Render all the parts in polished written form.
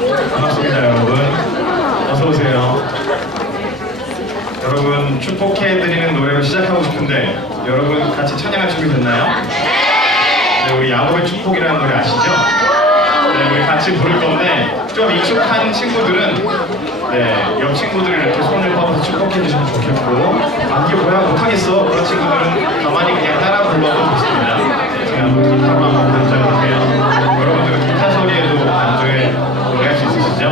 반갑습니다, 여러분. 어서 오세요. 여러분, 축복해드리는 노래로 시작하고 싶은데 여러분 같이 찬양할 준비 됐나요? 네, 우리 야곱의 축복이라는 노래 아시죠? 네, 우리 같이 부를 건데 좀 익숙한 친구들은 옆 친구들을 이렇게 손을 뻗어서 축복해 주시면 좋겠고 이게 뭐야 못하겠어 그런 친구들은 가만히 그냥 따라 불러도 좋습니다. 제가 기타로 한번 반주해볼게요. 여러분들 기타 소리에도 반주에 노래할 수 있으시죠?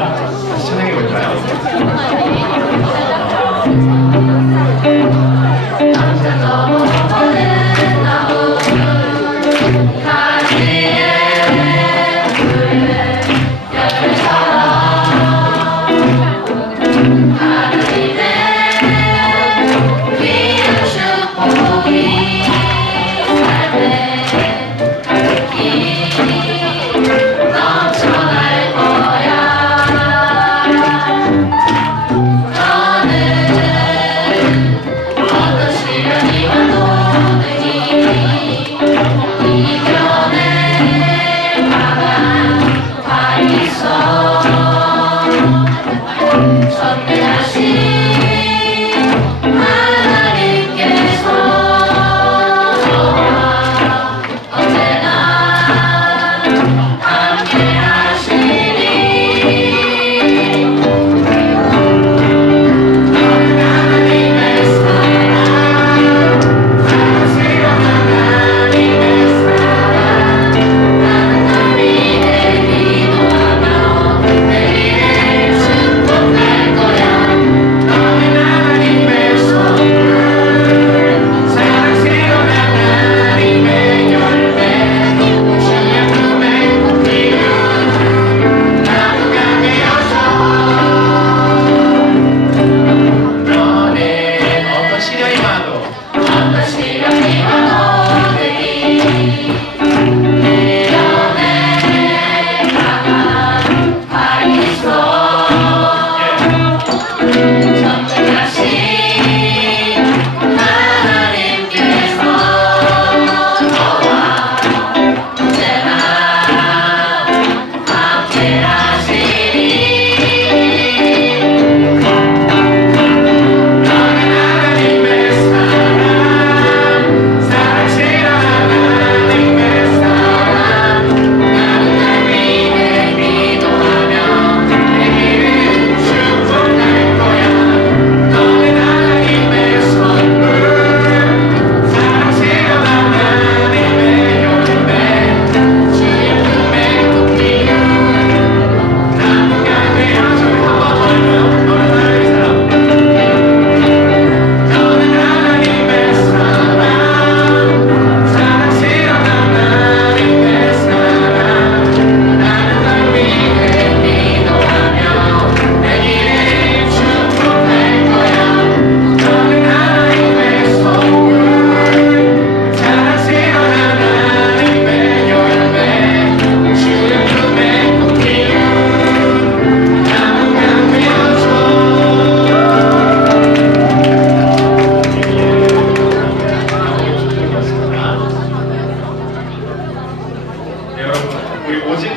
다시 찬양해 볼까요?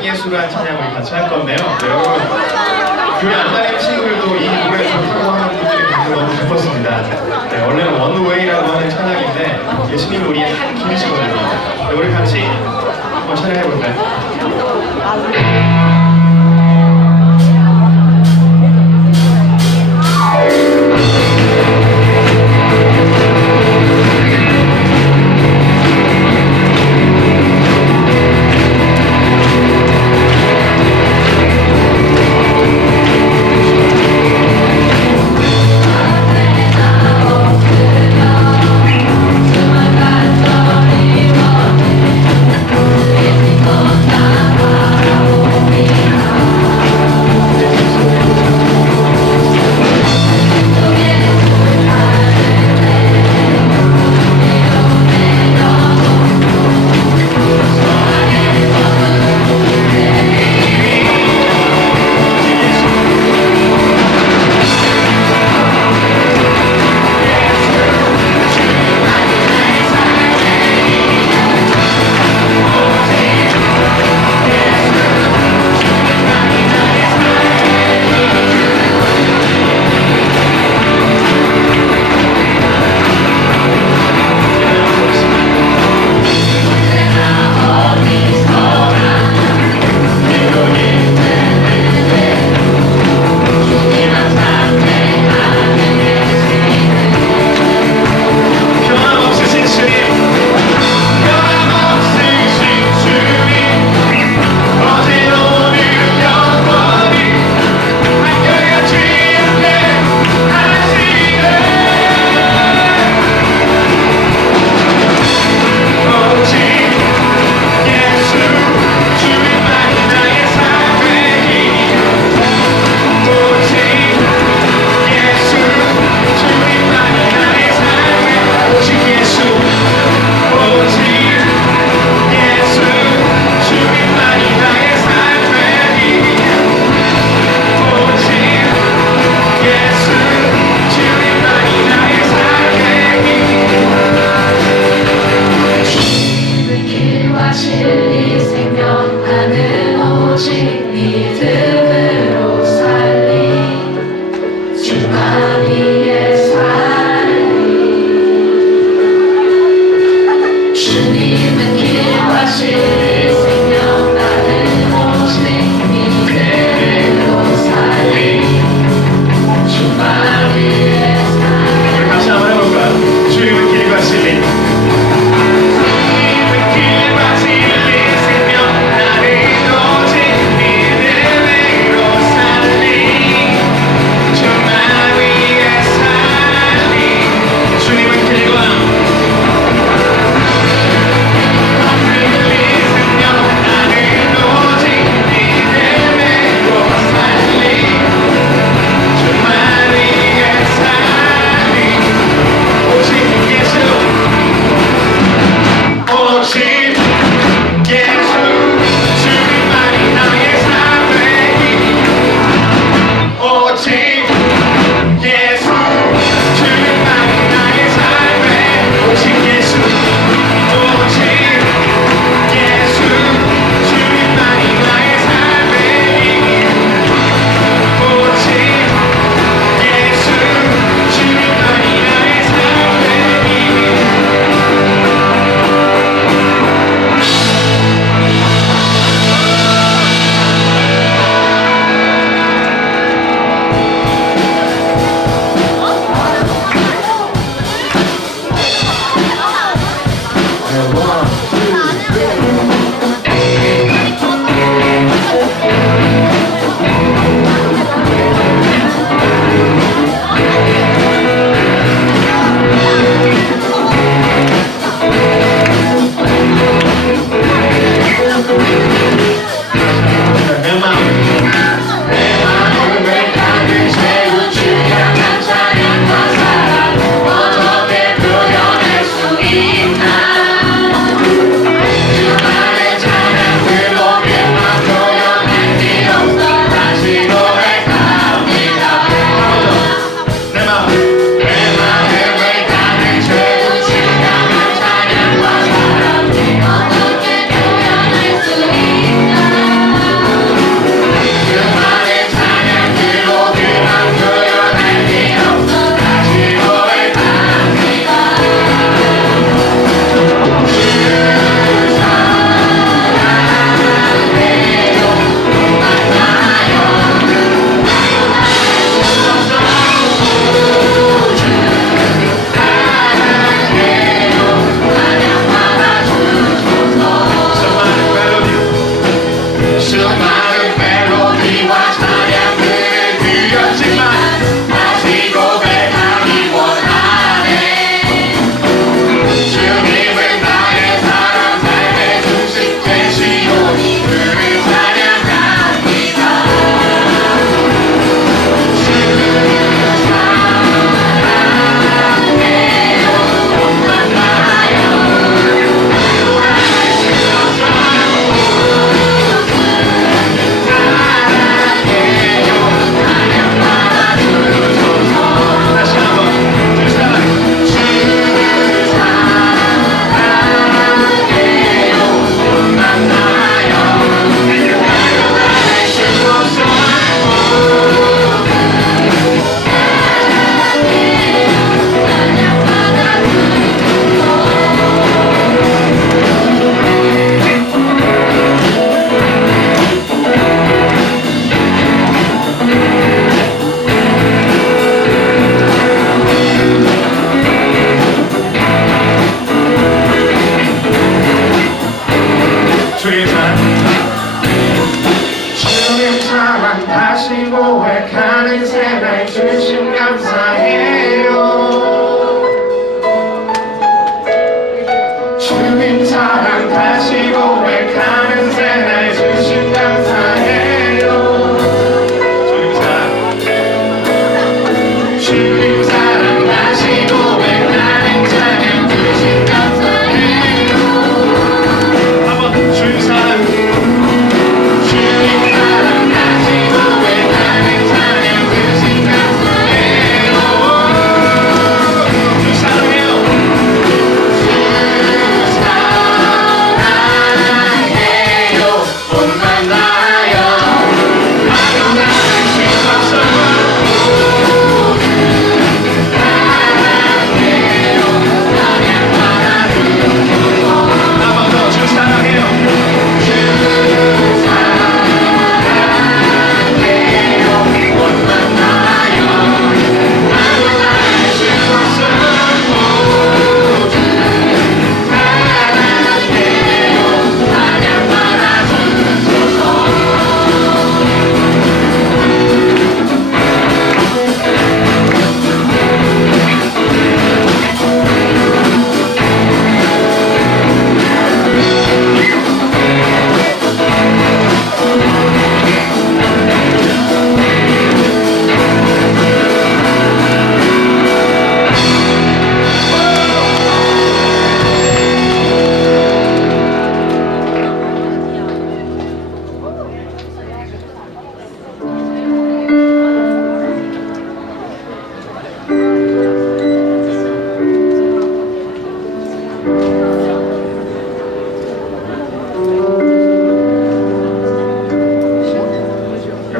예수란 찬양을 같이 할 건데요. 네, 여러분 교회 안 다니는 친구들도 이 노래 좋다고 하는 분들이 굉장히 너무 기뻤습니다. 네, 원래는 원웨이라고 하는 찬양인데 예수님이 우리의 한 길이시거든요. 네, 우리 같이 한번 찬양해 볼까요? Oh,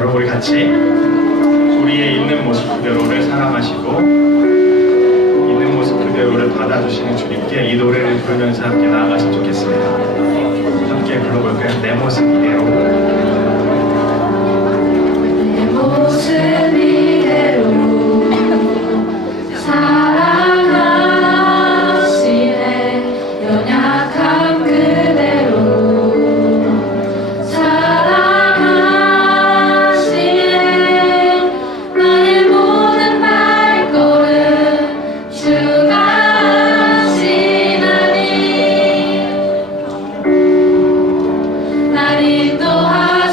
여러분 우리 같이 우리의 있는 모습 그대로를 사랑하시고 있는 모습 그대로를 받아주시는 주님께 이 노래를 부르면서 함께 나아갔으면 좋겠습니다. 함께 불러볼까요? 내 모습 이대로. 내 모습 이대로 사랑하시네. 연약함 그대로 사랑하시네. 나의 모든 발걸음 주가 하시나니 날 인도하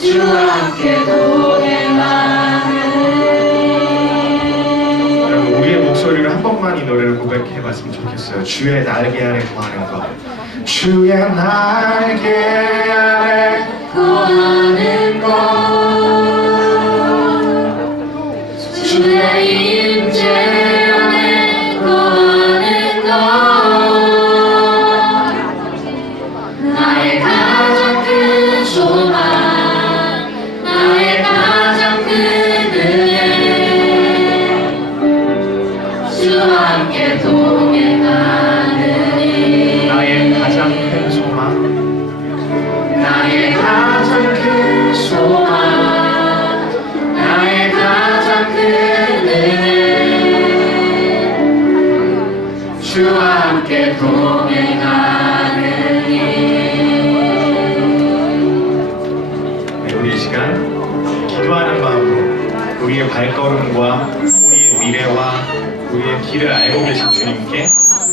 주와 함께 동행하는 여러분 우리의 목소리를 한 번만 이 노래를 고백해봤으면 좋겠어요. 주의 날개 아래 거하는 것. 주의 날개 아래 거하는 것 주의 임재 안에 거하는 것 나의 가장 큰 소망 나의 가장 큰 은혜 주와 함께 동행하느니 나의 가장 큰 소망 나의 가장 큰 소망 나의 가장 큰 은혜 주와 함께 동행하느니 네, 우리 이 시간 기도하는 마음으로 우리의 발걸음과 우리의 미래와 우리의 길을 알고 계신 주님께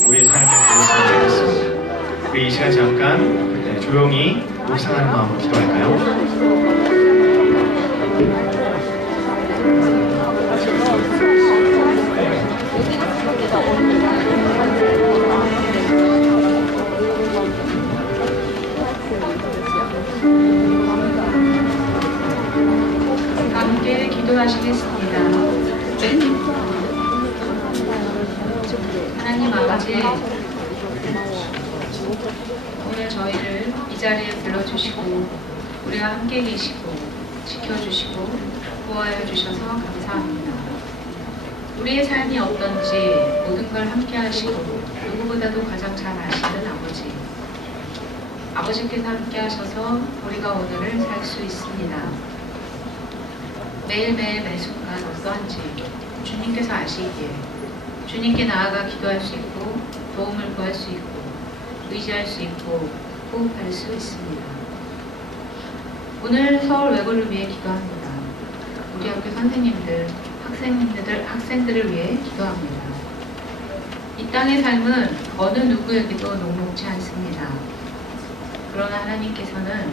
우리의 삶을 드렸으면 좋겠습니다. 우리 이 시간 잠깐 조용히 묵상하는 마음으로 기도할까요? 함께 기도하시겠습니다. 하나님 아버지, 오늘 저희를 이 자리에 불러주시고 우리와 함께 계시고 지켜주시고 보호하여 주셔서 감사합니다. 우리의 삶이 어떤지 모든 걸 함께 하시고 누구보다도 가장 잘 아시는 아버지, 아버지께서 함께 하셔서 우리가 오늘을 살 수 있습니다. 매일매일 매순간 어떠한지 주님께서 아시기에 주님께 나아가 기도할 수 있고 도움을 구할 수 있고 의지할 수 있고 호흡할 수 있습니다. 오늘 서울 외고를 위해 기도합니다. 우리 학교 선생님들, 학생들을 위해 기도합니다. 이 땅의 삶은 어느 누구에게도 녹록지 않습니다. 그러나 하나님께서는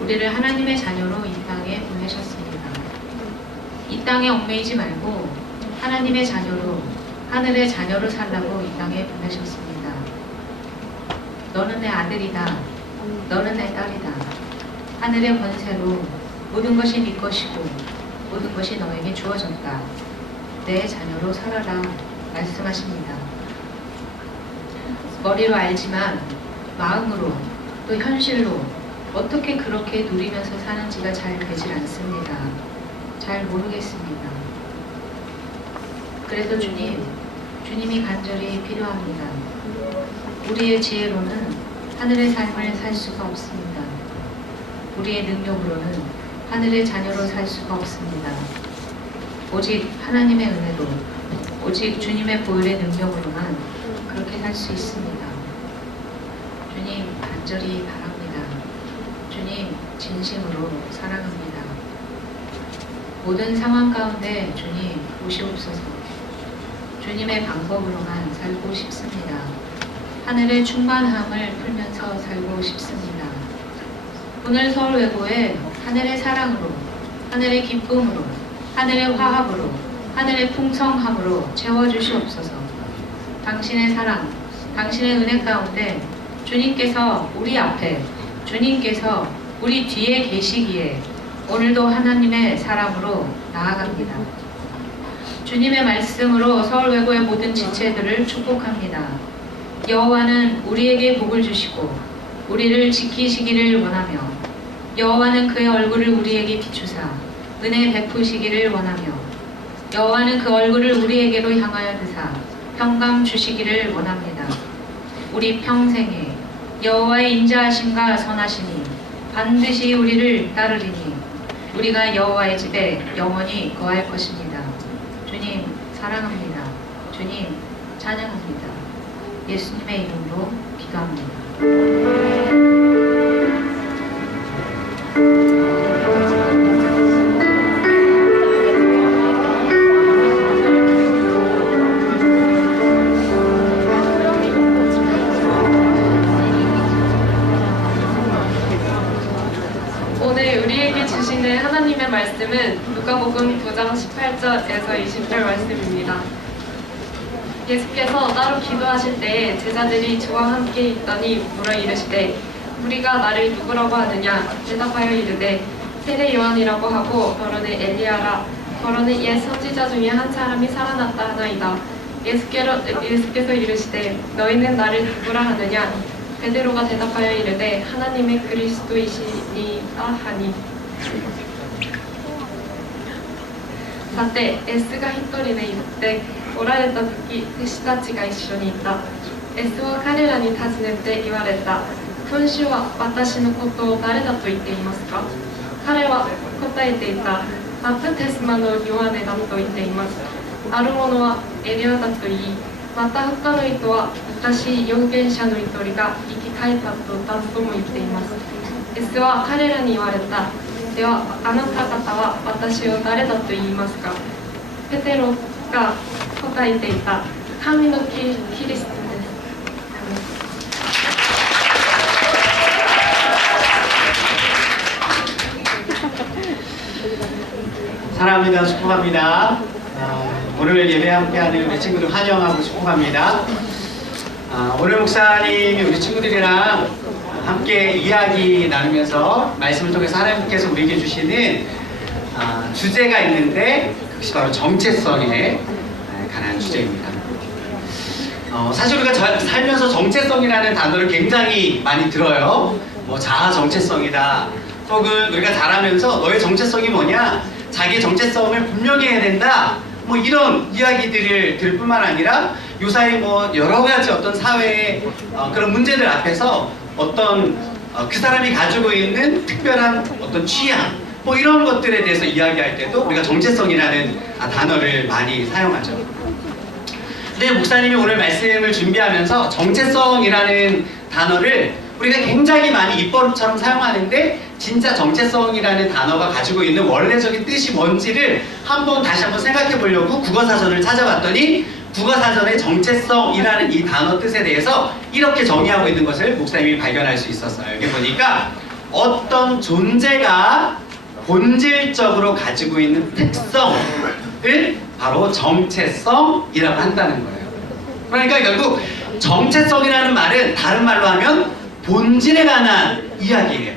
우리를 하나님의 자녀로 이 땅에 보내셨습니다. 이 땅에 얽매이지 말고 하나님의 자녀로, 하늘의 자녀로 살라고 이 땅에 보내셨습니다. 너는 내 아들이다. 너는 내 딸이다. 하늘의 권세로 모든 것이 네 것이고 모든 것이 너에게 주어졌다. 내 자녀로 살아라 말씀하십니다. 머리로 알지만 마음으로 또 현실로 어떻게 그렇게 누리면서 사는지가 잘 되질 않습니다. 잘 모르겠습니다. 그래도 주님이 간절히 필요합니다. 우리의 지혜로는 하늘의 삶을 살 수가 없습니다. 우리의 능력으로는 하늘의 자녀로 살 수가 없습니다. 오직 하나님의 은혜로, 오직 주님의 보혈의 능력으로만 그렇게 살 수 있습니다. 주님 간절히 바랍니다. 주님 진심으로 사랑합니다. 모든 상황 가운데 주님 오시옵소서. 주님의 방법으로만 살고 싶습니다. 하늘의 충만함을 풀면서 살고 싶습니다. 오늘 서울 외고에 하늘의 사랑으로, 하늘의 기쁨으로, 하늘의 화합으로, 하늘의 풍성함으로 채워주시옵소서. 당신의 사랑, 당신의 은혜 가운데 주님께서 우리 앞에, 주님께서 우리 뒤에 계시기에 오늘도 하나님의 사랑으로 나아갑니다. 주님의 말씀으로 서울 외고의 모든 지체들을 축복합니다. 여호와는 우리에게 복을 주시고 우리를 지키시기를 원하며 여호와는 그의 얼굴을 우리에게 비추사 은혜 베푸시기를 원하며 여호와는 그 얼굴을 우리에게로 향하여 드사 평강 주시기를 원합니다. 우리 평생에 여호와의 인자하심과 선하심이 반드시 우리를 따르리니 우리가 여호와의 집에 영원히 거할 것입니다. 주님 사랑합니다. 주님 찬양합니다. 예수님의 이름으로 기도합니다. 오늘 우리에게 주신 오늘 하나님의 말씀은 누가복음 9장 18절에서 20절 말씀입니다. 예수께서 따로 기도하실 때에 제자들이 주와 함께 있더니 물어 이르시되 우리가 나를 누구라고 하느냐 대답하여 이르되 세례 요한이라고 하고 더러는 엘리야라 더러는 옛 선지자 중에 한 사람이 살아났다 하나이다. 예수께서 이르시되 너희는 나를 누구라 하느냐 베드로가 대답하여 이르되 하나님의 그리스도이시니이다 하니 사때 에스가 히토리네 이르되 おられた時弟子たちが一緒にいた。エスは彼らに尋ねて言われた。君主は私のことを誰だと言っていますか？彼は答えていた。バプテスマのヨハネだと言っています。ある者はエリアだと言い、また他の人は私預言者の一人が生き返ったとも言っています。エスは彼らに言われた。ではあなた方は私を誰だと言いますか？ペテロが答えていた。神のキリストです。 사랑합니다. 축복합니다. 오늘 예배 함께하는 우리 친구들 환영하고 축복합니다. 오늘 목사님이 우리 친구들이랑 함께 이야기 나누면서 말씀을 통해서 하나님께서 우리에게 주시는 주제가 있는데 그것이 바로 정체성에 관한 주제입니다. 사실 우리가 살면서 정체성이라는 단어를 굉장히 많이 들어요. 뭐 자아 정체성이다. 혹은 우리가 자라면서 너의 정체성이 뭐냐? 자기의 정체성을 분명히 해야 된다. 뭐 이런 이야기들을 들을 뿐만 아니라 요사이 뭐 여러 가지 어떤 사회의 그런 문제들 앞에서 어떤 그 사람이 가지고 있는 특별한 어떤 취향 뭐 이런 것들에 대해서 이야기할 때도 우리가 정체성이라는 단어를 많이 사용하죠. 근데 목사님이 오늘 말씀을 준비하면서 정체성이라는 단어를 우리가 굉장히 많이 입버릇처럼 사용하는데 진짜 정체성이라는 단어가 가지고 있는 원래적인 뜻이 뭔지를 다시 한번 생각해 보려고 국어사전을 찾아봤더니 국어사전의 정체성이라는 이 단어 뜻에 대해서 이렇게 정의하고 있는 것을 목사님이 발견할 수 있었어요. 여기 보니까 어떤 존재가 본질적으로 가지고 있는 특성을 바로 정체성이라고 한다는 거예요. 그러니까 결국 정체성이라는 말은 다른 말로 하면 본질에 관한 이야기예요.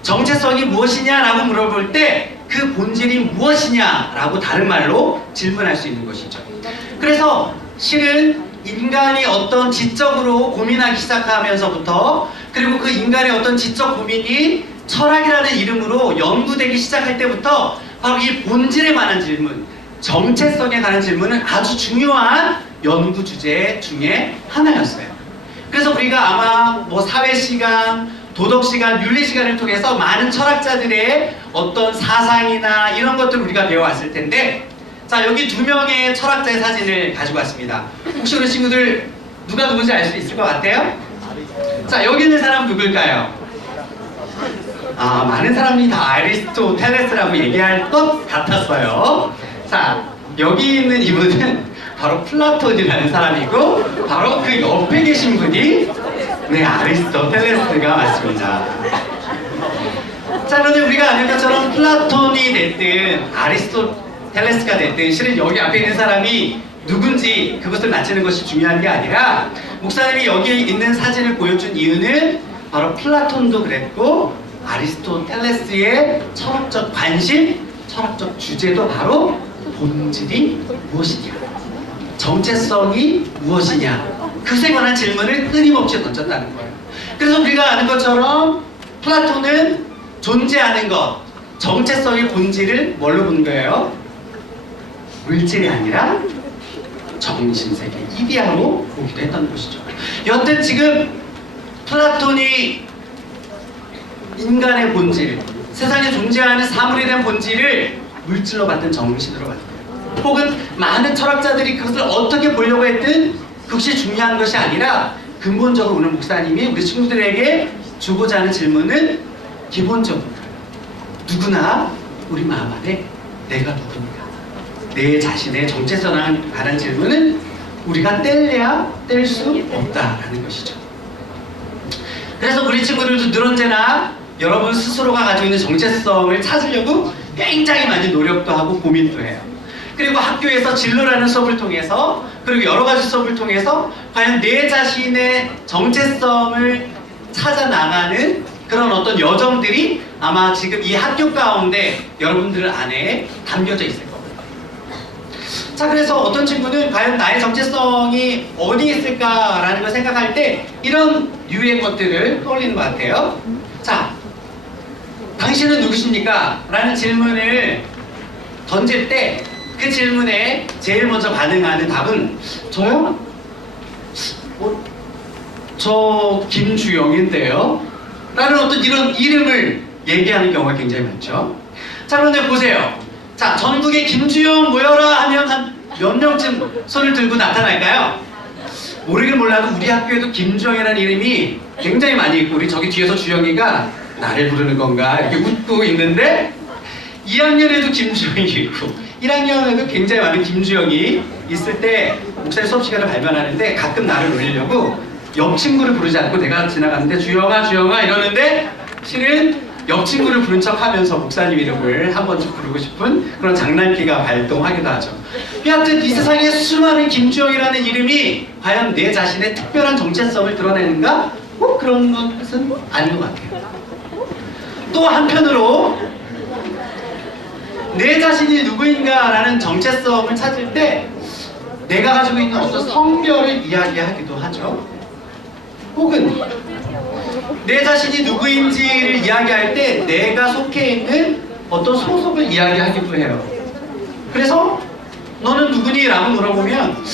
정체성이 무엇이냐라고 물어볼 때 그 본질이 무엇이냐라고 다른 말로 질문할 수 있는 것이죠. 그래서 실은 인간이 어떤 지적으로 고민하기 시작하면서부터 그리고 그 인간의 어떤 지적 고민이 철학이라는 이름으로 연구되기 시작할 때부터 바로 이 본질에 관한 질문, 정체성에 관한 질문은 아주 중요한 연구 주제 중에 하나였어요. 그래서 우리가 아마 뭐 사회 시간, 도덕 시간, 윤리 시간을 통해서 많은 철학자들의 어떤 사상이나 이런 것들을 우리가 배워왔을 텐데, 자 여기 두 명의 철학자의 사진을 가지고 왔습니다. 혹시 우리 친구들 누가 누군지 알 수 있을 것 같아요? 자 여기 있는 사람 누굴까요? 많은 사람이 다 아리스토텔레스라고 얘기할 것 같았어요. 자 여기 있는 이분은 바로 플라톤이라는 사람이고 바로 그 옆에 계신 분이 아리스토텔레스가 맞습니다. 자 그런데 우리가 아는 것처럼 플라톤이 됐든 아리스토텔레스가 됐든 실은 여기 앞에 있는 사람이 누군지 그것을 맞히는 것이 중요한 게 아니라 목사님이 여기 있는 사진을 보여준 이유는 바로 플라톤도 그랬고 아리스토텔레스의 철학적 관심, 철학적 주제도 바로 본질이 무엇이냐, 정체성이 무엇이냐, 그것에 관한 질문을 끊임없이 던졌다는 거예요. 그래서 우리가 아는 것처럼 플라톤은 존재하는 것, 정체성의 본질을 뭘로 본 거예요? 물질이 아니라 정신세계, 이데아로 보기도 했던 것이죠. 여튼 지금 플라톤이 인간의 본질, 세상에 존재하는 사물에 대한 본질을 물질로 봤든 정신으로 봤든 혹은 많은 철학자들이 그것을 어떻게 보려고 했든 그것이 중요한 것이 아니라 근본적으로 오늘 목사님이 우리 친구들에게 주고자 하는 질문은 기본적으로 누구나 우리 마음 안에 내가 누구인가, 내 자신의 정체성에 관한 질문은 우리가 뗄래야 뗄 수 없다라는 것이죠. 그래서 우리 친구들도 늘 언제나 여러분 스스로가 가지고 있는 정체성을 찾으려고 굉장히 많이 노력도 하고 고민도 해요. 그리고 학교에서 진로라는 수업을 통해서 그리고 여러 가지 수업을 통해서 과연 내 자신의 정체성을 찾아 나가는 그런 어떤 여정들이 아마 지금 이 학교 가운데 여러분들 안에 담겨져 있을 겁니다. 자, 그래서 어떤 친구는 과연 나의 정체성이 어디에 있을까라는 걸 생각할 때 이런 유의 것들을 떠올리는 것 같아요. 자, 당신은 누구십니까? 라는 질문을 던질 때 그 질문에 제일 먼저 반응하는 답은 저요? 저 김주영인데요? 라는 어떤 이런 이름을 얘기하는 경우가 굉장히 많죠. 자, 그런데 보세요. 자, 전국에 김주영 모여라 하면 한 몇 명쯤 손을 들고 나타날까요? 모르긴 몰라도 우리 학교에도 김주영이라는 이름이 굉장히 많이 있고, 우리 저기 뒤에서 주영이가 나를 부르는 건가 이렇게 웃고 있는데 2학년에도 김주영이 있고 1학년에도 굉장히 많은 김주영이 있을 때 목사님 수업 시간을 발견하는데 가끔 나를 놀리려고 옆 친구를 부르지 않고 내가 지나가는데 주영아 주영아 이러는데 실은 옆 친구를 부른 척 하면서 목사님 이름을 한 번쯤 부르고 싶은 그런 장난기가 발동하기도 하죠. 여하튼 이 세상에 수많은 김주영이라는 이름이 과연 내 자신의 특별한 정체성을 드러내는가? 그런 것은 아닌 것 같아요. 또 한편으로 내 자신이 누구인가라는 정체성을 찾을 때 내가 가지고 있는 어떤 성별을 이야기하기도 하죠. 혹은 내 자신이 누구인지를 이야기할 때 내가 속해 있는 어떤 소속을 이야기하기도 해요. 그래서 너는 누구니? 라고 물어보면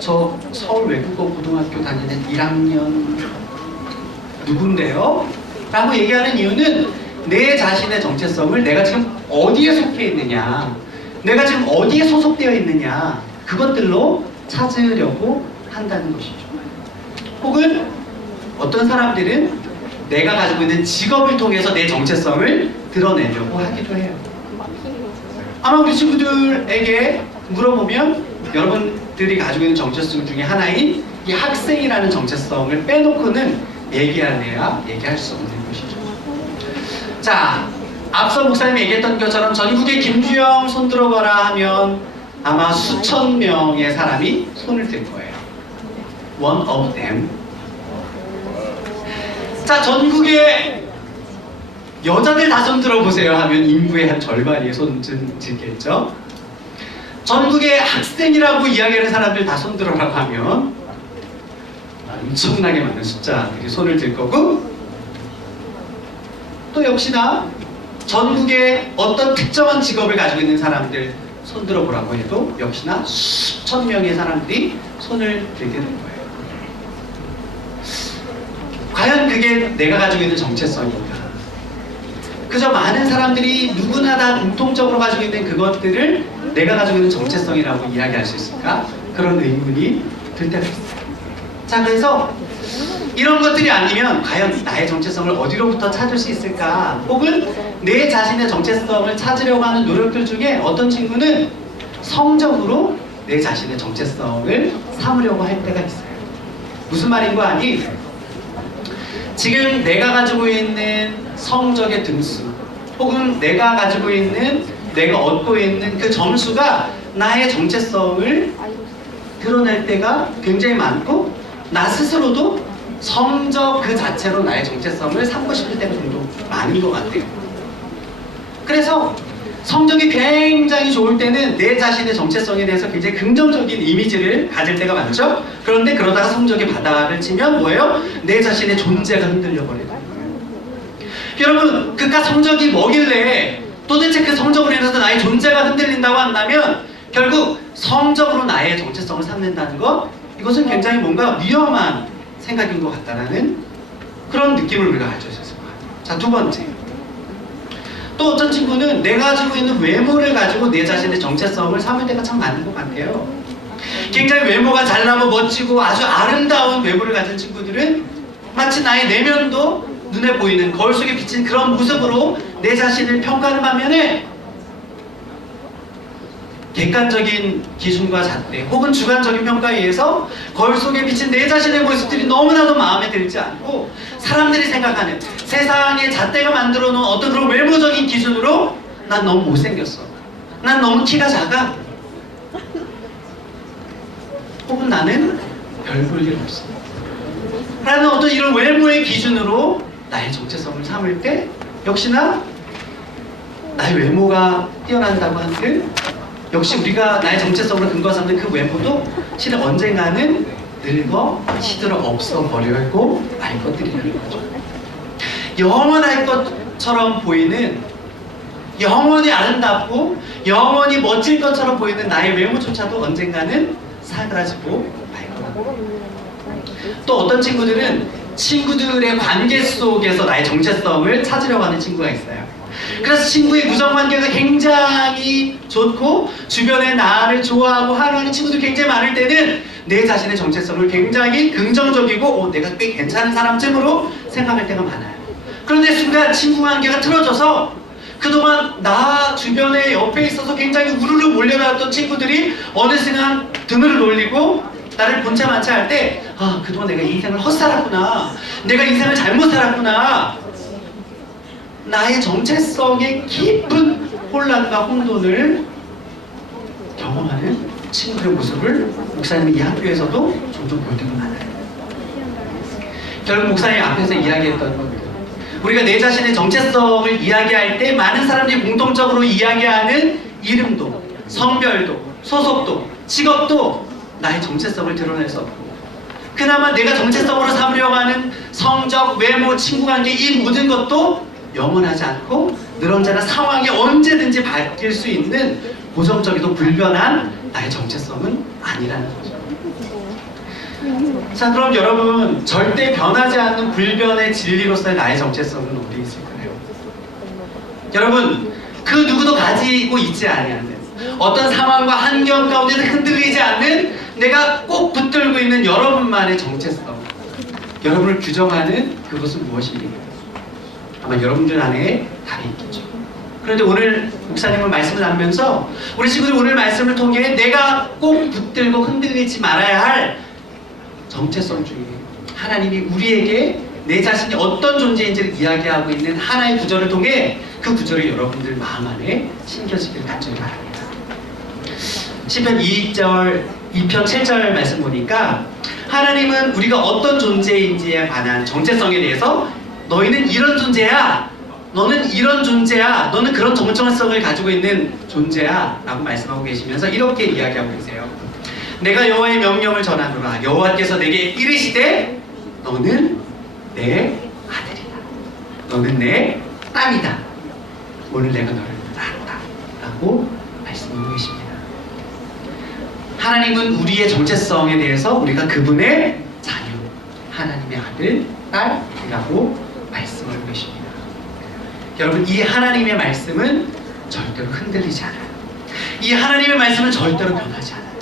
저 서울 외국어 고등학교 다니는 1학년 누군데요? 라고 얘기하는 이유는 내 자신의 정체성을 내가 지금 어디에 속해 있느냐, 내가 지금 어디에 소속되어 있느냐, 그것들로 찾으려고 한다는 것이죠. 혹은 어떤 사람들은 내가 가지고 있는 직업을 통해서 내 정체성을 드러내려고 하기도 해요. 아마 우리 친구들에게 물어보면 여러분들이 가지고 있는 정체성 중에 하나인 이 학생이라는 정체성을 빼놓고는 얘기할 수 없는 것이죠. 자, 앞서 목사님이 얘기했던 것처럼 전국에 김주영 손 들어봐라 하면 아마 수천 명의 사람이 손을 들 거예요. One of them. 자, 전국에 여자들 다 손 들어보세요 하면 인구의 한 절반이 손좀 들겠죠. 전국에 학생이라고 이야기하는 사람들 다 손 들어라고 하면 엄청나게 많은 숫자들이 손을 들 거고, 또 역시나 전국에 어떤 특정한 직업을 가지고 있는 사람들 손 들어보라고 해도 역시나 수천 명의 사람들이 손을 들게 될 거예요. 과연 그게 내가 가지고 있는 정체성인가? 그저 많은 사람들이 누구나 다 공통적으로 가지고 있는 그것들을 내가 가지고 있는 정체성이라고 이야기할 수 있을까? 그런 의문이 들 때가 있어요. 자, 그래서 이런 것들이 아니면 과연 나의 정체성을 어디로부터 찾을 수 있을까? 혹은 내 자신의 정체성을 찾으려고 하는 노력들 중에 어떤 친구는 성적으로 내 자신의 정체성을 삼으려고 할 때가 있어요. 무슨 말인 거 아니? 지금 내가 가지고 있는 성적의 등수 혹은 내가 가지고 있는, 내가 얻고 있는 그 점수가 나의 정체성을 드러낼 때가 굉장히 많고, 나 스스로도 성적 그 자체로 나의 정체성을 삼고 싶을 때가 좀 많은 것 같아요. 그래서 성적이 굉장히 좋을 때는 내 자신의 정체성에 대해서 굉장히 긍정적인 이미지를 가질 때가 많죠. 그런데 그러다가 성적이 바닥을 치면 뭐예요? 내 자신의 존재가 흔들려 버리는 거예요. 여러분, 그깟 성적이 뭐길래 도대체 그 성적으로 인해서 나의 존재가 흔들린다고 한다면 결국 성적으로 나의 정체성을 삼는다는 것, 이것은 굉장히 뭔가 위험한 생각인 것 같다라는 그런 느낌을 우리가 가져야 되는 거예요. 자, 두 번째. 또 어떤 친구는 내가 가지고 있는 외모를 가지고 내 자신의 정체성을 삼을 때가 참 많은 것 같아요. 굉장히 외모가 잘나고 멋지고 아주 아름다운 외모를 가진 친구들은 마치 나의 내면도 눈에 보이는 거울 속에 비친 그런 모습으로 내 자신을 평가하는 반면에 객관적인 기준과 잣대 혹은 주관적인 평가에 의해서 거울 속에 비친 내 자신의 모습들이 너무나도 마음에 들지 않고 사람들이 생각하는 세상의 잣대가 만들어 놓은 어떤 그런 외모적인 기준으로 난 너무 못생겼어, 난 너무 키가 작아, 혹은 나는 별 볼 일 없어 라는 어떤 이런 외모의 기준으로 나의 정체성을 삼을 때 역시나 나의 외모가 뛰어난다고 한들 역시 우리가 나의 정체성으로 근거 삼는 그 외모도 실은 언젠가는 늙어 시들어 없어 버리고 말 것들이라는 거죠. 영원할 것처럼 보이는, 영원히 아름답고 영원히 멋질 것처럼 보이는 나의 외모조차도 언젠가는 사그라지고 말 거라고. 또 어떤 친구들은 친구들의 관계 속에서 나의 정체성을 찾으려고 하는 친구가 있어요. 그래서 친구의 우정관계가 굉장히 좋고 주변에 나를 좋아하고 환호하는 친구들이 굉장히 많을 때는 내 자신의 정체성을 굉장히 긍정적이고 내가 꽤 괜찮은 사람쯤으로 생각할 때가 많아요. 그런데 순간 친구 관계가 틀어져서 그동안 나 주변에 옆에 있어서 굉장히 우르르 몰려나왔던 친구들이 어느 순간 등을 놀리고 나를 본체 만체할 때 그동안 내가 인생을 헛살았구나, 내가 인생을 잘못 살았구나, 나의 정체성의 깊은 혼란과 혼돈을 경험하는 친구의 모습을 목사님이 이 학교에서도 종종 볼 때가 많아요. 결국 목사님 앞에서 이야기했던 것들, 우리가 내 자신의 정체성을 이야기할 때 많은 사람들이 공통적으로 이야기하는 이름도, 성별도, 소속도, 직업도 나의 정체성을 드러낼 수 없고, 그나마 내가 정체성으로 삼으려고 하는 성적, 외모, 친구관계 이 모든 것도 영원하지 않고 늘 언제나 상황이 언제든지 바뀔 수 있는 고정적이고 불변한 나의 정체성은 아니라는 거죠. 자, 그럼 여러분, 절대 변하지 않는 불변의 진리로서의 나의 정체성은 어디 있을까요? 여러분, 그 누구도 가지고 있지 아니하는 어떤 상황과 환경 가운데 흔들리지 않는 내가 꼭 붙들고 있는 여러분만의 정체성, 여러분을 규정하는 그것은 무엇입니까? 아마 여러분들 안에 답이 있겠죠. 그런데 오늘 목사님은 말씀을 나누면서 우리 친구들 오늘 말씀을 통해 내가 꼭 붙들고 흔들리지 말아야 할 정체성 중에 하나님이 우리에게 내 자신이 어떤 존재인지를 이야기하고 있는 하나의 구절을 통해 그 구절이 여러분들 마음 안에 심겨지기를 간절히 바랍니다. 시편 2편 7절 말씀 보니까 하나님은 우리가 어떤 존재인지에 관한 정체성에 대해서 너희는 이런 존재야, 너는 이런 존재야, 너는 그런 정체성을 가지고 있는 존재야 라고 말씀하고 계시면서 이렇게 이야기하고 계세요. 내가 여호와의 명령을 전하노라. 여호와께서 내게 이르시되 너는 내 아들이다, 너는 내 딸이다, 오늘 내가 너를 낳았다 라고 말씀하고 계십니다. 하나님은 우리의 정체성에 대해서 우리가 그분의 자녀, 하나님의 아들, 딸이라고 말씀하고 계십니다. 여러분, 이 하나님의 말씀은 절대로 흔들리지 않아요. 이 하나님의 말씀은 절대로 변하지 않아요.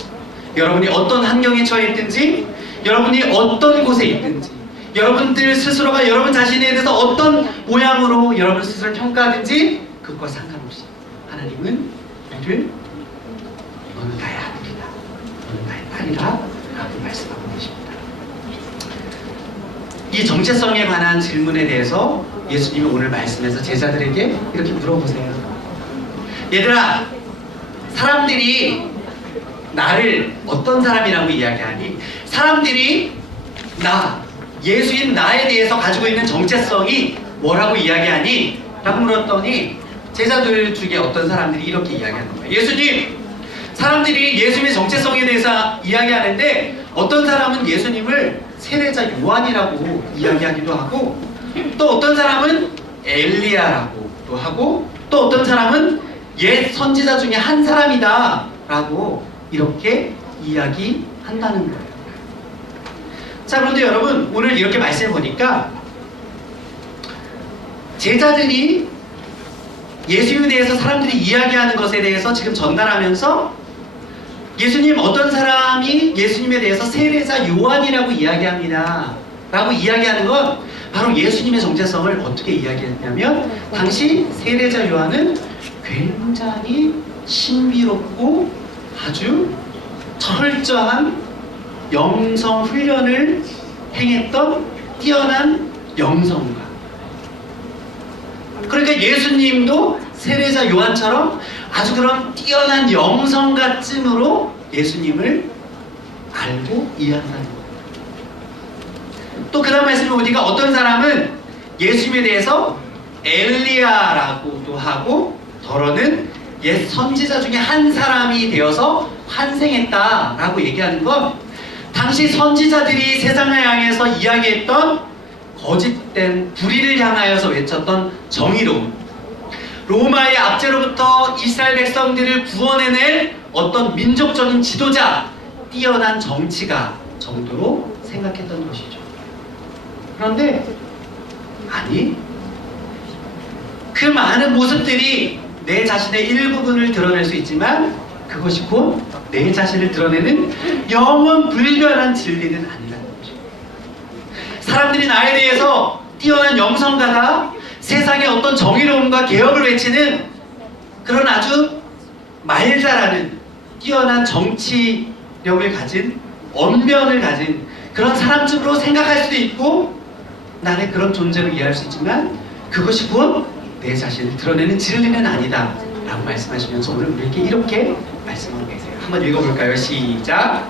여러분이 어떤 환경에 처해 있든지, 여러분이 어떤 곳에 있든지, 여러분들 스스로가 여러분 자신에 대해서 어떤 모양으로 여러분 스스로를 평가하든지 그것과 상관없이 하나님은 우리를 너는 나의 아들이다, 너는 나의 딸이다 라고 말씀하고 계십니다. 이 정체성에 관한 질문에 대해서 예수님이 오늘 말씀에서 제자들에게 이렇게 물어보세요. 얘들아, 사람들이 나를 어떤 사람이라고 이야기하니? 사람들이 나, 예수인 나에 대해서 가지고 있는 정체성이 뭐라고 이야기하니? 라고 물었더니 제자들 중에 어떤 사람들이 이렇게 이야기하는 거예요. 예수님, 사람들이 예수님의 정체성에 대해서 이야기하는데 어떤 사람은 예수님을 세례자 요한이라고 이야기하기도 하고, 또 어떤 사람은 엘리야라고도 하고, 또 어떤 사람은 옛 선지자 중에 한 사람이다 라고 이렇게 이야기한다는 거예요. 자, 그런데 여러분, 오늘 이렇게 말씀해 보니까 제자들이 예수님에 대해서 사람들이 이야기하는 것에 대해서 지금 전달하면서 예수님, 어떤 사람이 예수님에 대해서 세례자 요한이라고 이야기합니다 라고 이야기하는 건 바로 예수님의 정체성을 어떻게 이야기했냐면, 당시 세례자 요한은 굉장히 신비롭고 아주 철저한 영성 훈련을 행했던 뛰어난 영성가. 그러니까 예수님도 세례자 요한처럼 아주 그런 뛰어난 영성가쯤으로 예수님을 알고 이해한다는 거예요. 또 그 다음 말씀에 보니까 어떤 사람은 예수님에 대해서 엘리야라고도 하고 더러는 옛 선지자 중에 한 사람이 되어서 환생했다라고 얘기하는 건 당시 선지자들이 세상을 향해서 이야기했던 거짓된 불의를 향하여서 외쳤던 정의로움, 로마의 압제로부터 이스라엘 백성들을 구원해낼 어떤 민족적인 지도자, 뛰어난 정치가 정도로 생각했던 것이죠. 그런데 아니, 그 많은 모습들이 내 자신의 일부분을 드러낼 수 있지만 그것이 곧 내 자신을 드러내는 영원 불변한 진리는 아니라는 거죠. 사람들이 나에 대해서 뛰어난 영성가다, 세상의 어떤 정의로움과 개혁을 외치는 그런 아주 말 잘하는 뛰어난 정치력을 가진, 언변을 가진 그런 사람쯤으로 생각할 수도 있고 나를 그런 존재로 이해할 수 있지만 그것이 곧 내 자신을 드러내는 진리는 아니다 라고 말씀하시면서 오늘 우리에게 이렇게 말씀하고 계세요. 한번 읽어볼까요? 시작.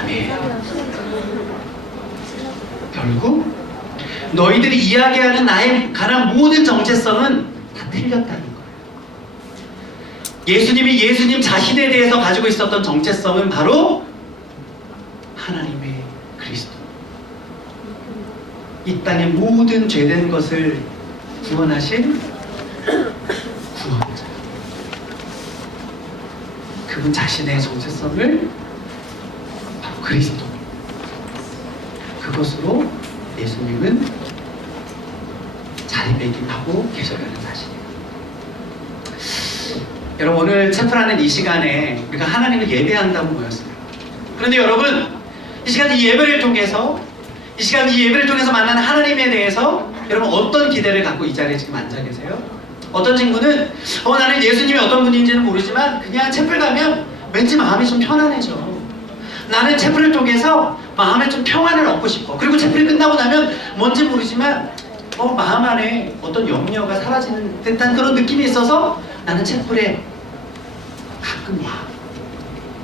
아멘. 결국 너희들이 이야기하는 나에 관한 모든 정체성은 다 틀렸다는 거예요. 예수님이 예수님 자신에 대해서 가지고 있었던 정체성은 바로 하나님의 그리스도, 이 땅의 모든 죄된 것을 구원하신 구원자, 그분 자신의 정체성을 바로 그리스도, 그것으로 예수님은 자리매김하고 계셔가는 사실이에요. 여러분, 오늘 채플하는 이 시간에 우리가 하나님을 예배한다고 모였어요. 그런데 여러분, 이 시간 이 예배를 통해서 만나는 하나님에 대해서 여러분 어떤 기대를 갖고 이 자리에 지금 앉아 계세요? 어떤 친구는 나는 예수님이 어떤 분인지는 모르지만 그냥 채플 가면 왠지 마음이 좀 편안해져. 나는 채플을 통해서 마음에 좀 평안을 얻고 싶어. 그리고 채플이 끝나고 나면 뭔지 모르지만 마음 안에 어떤 염려가 사라지는 듯한 그런 느낌이 있어서 나는 채플에 가끔 와.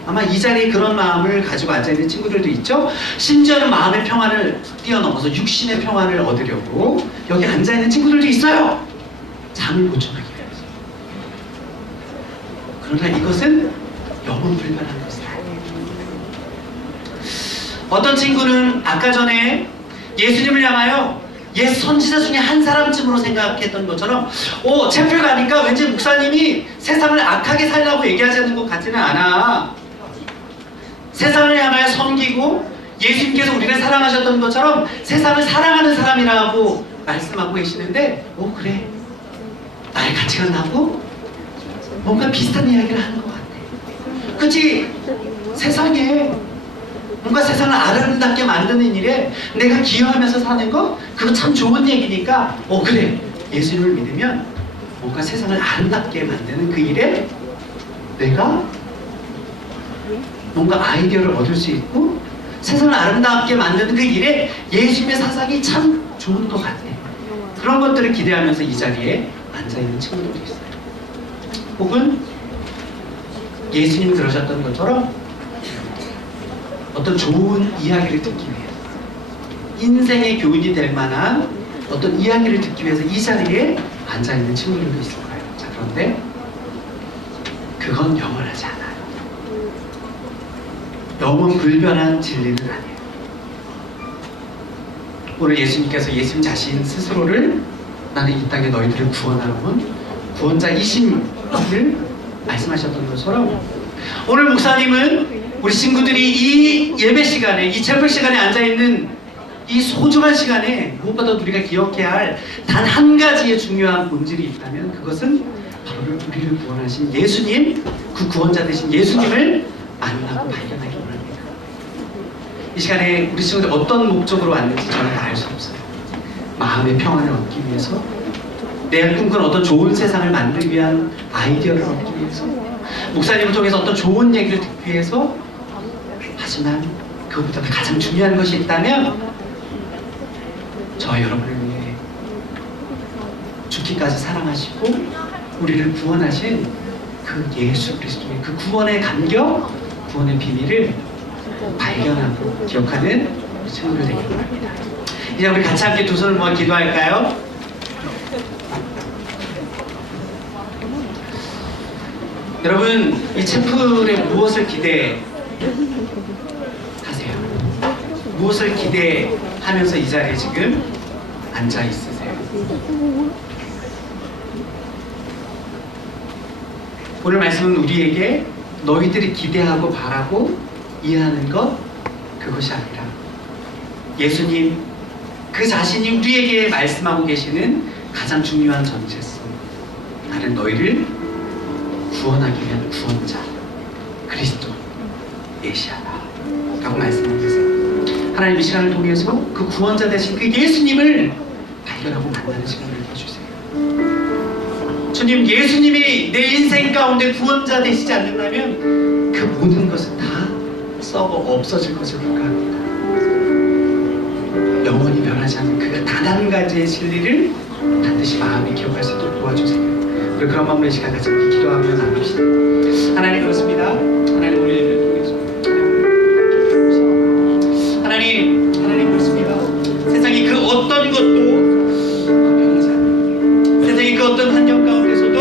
아마 이 자리에 그런 마음을 가지고 앉아있는 친구들도 있죠. 심지어는 마음의 평안을 뛰어넘어서 육신의 평안을 얻으려고 여기 앉아있는 친구들도 있어요. 잠을 보충하기 위해서. 그러나 이것은 영원 불변한 것이다. 어떤 친구는 아까 전에 예수님을 향하여 옛 선지자 중에 한 사람쯤으로 생각했던 것처럼 채플 가니까 왠지 목사님이 세상을 악하게 살라고 얘기하지 않는 것 같지는 않아. 세상을 향하여 섬기고 예수님께서 우리를 사랑하셨던 것처럼 세상을 사랑하는 사람이라고 말씀하고 계시는데 그래, 나의 가치가 나고 뭔가 비슷한 이야기를 하는 것 같아. 그치? 세상에 뭔가 세상을 아름답게 만드는 일에 내가 기여하면서 사는 거, 그거 참 좋은 얘기니까 그래, 예수님을 믿으면 뭔가 세상을 아름답게 만드는 그 일에 내가 뭔가 아이디어를 얻을 수 있고 세상을 아름답게 만드는 그 일에 예수님의 사상이 참 좋은 것 같아. 그런 것들을 기대하면서 이 자리에 앉아있는 친구들도 있어요. 혹은 예수님이 그러셨던 것처럼 어떤 좋은 이야기를 듣기 위해서, 인생의 교훈이 될 만한 어떤 이야기를 듣기 위해서 이 자리에 앉아있는 친구들도 있을 거예요. 자, 그런데 그건 영원하지 않아요. 영원 불변한 진리는 아니에요. 오늘 예수님께서 예수님 자신 스스로를 나는 이 땅에 너희들을 구원하러 온 구원자이심을 말씀하셨던 것처럼 오늘 목사님은 우리 친구들이 이 예배 시간에, 이 채플 시간에 앉아있는 이 소중한 시간에 무엇보다 우리가 기억해야 할 단 한 가지의 중요한 본질이 있다면 그것은 바로 우리를 구원하신 예수님, 그 구원자 되신 예수님을 만나고 발견하기 원합니다. 이 시간에 우리 친구들 어떤 목적으로 왔는지 저는 다 알 수 없어요. 마음의 평안을 얻기 위해서, 내가 꿈꾸는 어떤 좋은 세상을 만들기 위한 아이디어를 얻기 위해서, 목사님을 통해서 어떤 좋은 얘기를 듣기 위해서. 하지만 그것보다 가장 중요한 것이 있다면 저 여러분을 위해 죽기까지 사랑하시고 우리를 구원하신 그 예수 그리스도의 그 구원의 감격, 구원의 비밀을 발견하고 기억하는 우리 친구들 되길 바랍니다. 이제 우리 같이 함께 두 손을 모아 기도할까요? 여러분, 이 챔플에 무엇을 기대하세요? 무엇을 기대하면서 이 자리에 지금 앉아 있으세요? 오늘 말씀은 우리에게 너희들이 기대하고 바라고 이해하는 것, 그것이 아니라 예수님 그 자신이 우리에게 말씀하고 계시는 가장 중요한 전체성, 나는 너희를 구원하기 위한 구원자 그리스도 메시아다 라고 말씀하고 계세요. 하나님 이 시간을 통해서 그 구원자 되신 그 예수님을 발견하고 만나는 시간을 해주세요. 주님, 예수님이 내 인생 가운데 구원자 되시지 않는다면 그 모든 것은 다 썩어 없어질 것을 불가합니다. 영원히 변하지 않는 그 단 한 가지의 진리를 반드시 마음에 기억할 수 있도록 도와주세요. 우리 그런 마음으로 이 시간 같이 함께 기도하며 나눕시다. 하나님, 그렇습니다. 하나님, 우리 예배를 통해서 하나님 그렇습니다. 세상이 그 어떤 것도 변하지 않는, 세상이 그 어떤 환경 가운데서도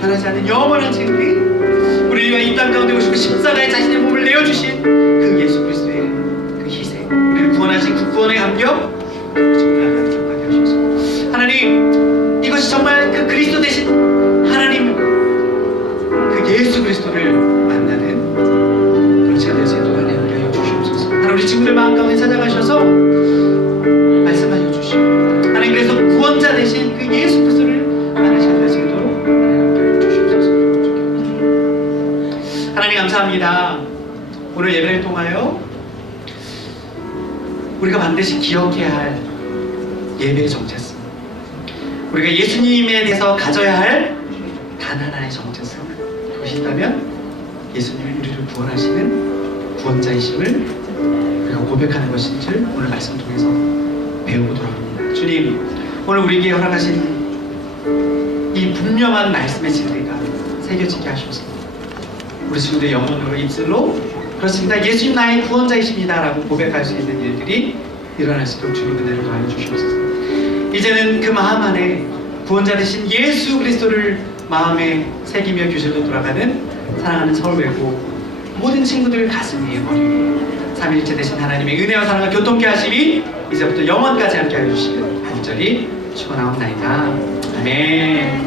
변하지 않는 영원한 진리, 우리를 위해 이 땅 가운데 오시고 십자가에 자신의 몸을 내어주신 그 예수 그리스도의 그 희생, 우리를 구원하신 그 구원의 감격, 정말 기억하게 하셔서 하나님, 이것이 정말 그 그리스도 되신 하나님, 그 예수 그리스도를 만나는 그런 시간 되어서 하나님 하여 주시옵소서. 하나님, 우리 친구들 마음 가운데 찾아가셔서 말씀하여 주시고, 하나님, 그래서 구원자 되신 그 예수 그리스도를 만나셔야 되도록 하나님 주시옵소서. 하나님 감사합니다. 오늘 예배를 통하여 우리가 반드시 기억해야 할 예배의 정체성, 우리가 예수님에 대해서 가져야 할 단 하나의 정체성, 그것이 있다면 예수님이 우리를 구원하시는 구원자이심을 우리가 고백하는 것인 줄 오늘 말씀 통해서 배우고 돌아갑니다. 주님, 오늘 우리에게 허락하신 이 분명한 말씀의 진리가 새겨지게 하셔서 우리 친구들의 영혼으로, 입술로 그렇습니다, 예수님 나의 구원자이십니다 라고 고백할 수 있는 일들이 일어날 수 있도록 주님 은혜를 더하여 주시옵소서. 이제는 그 마음 안에 구원자 되신 예수 그리스도를 마음에 새기며 교실로 돌아가는 사랑하는 서울외고 모든 친구들 가슴 위에, 머리 위에 삼위일체 되신 하나님의 은혜와 사랑과 교통케 하심이 이제부터 영원까지 함께 하여 주시길 간절히 축원하옵나이다. 아멘.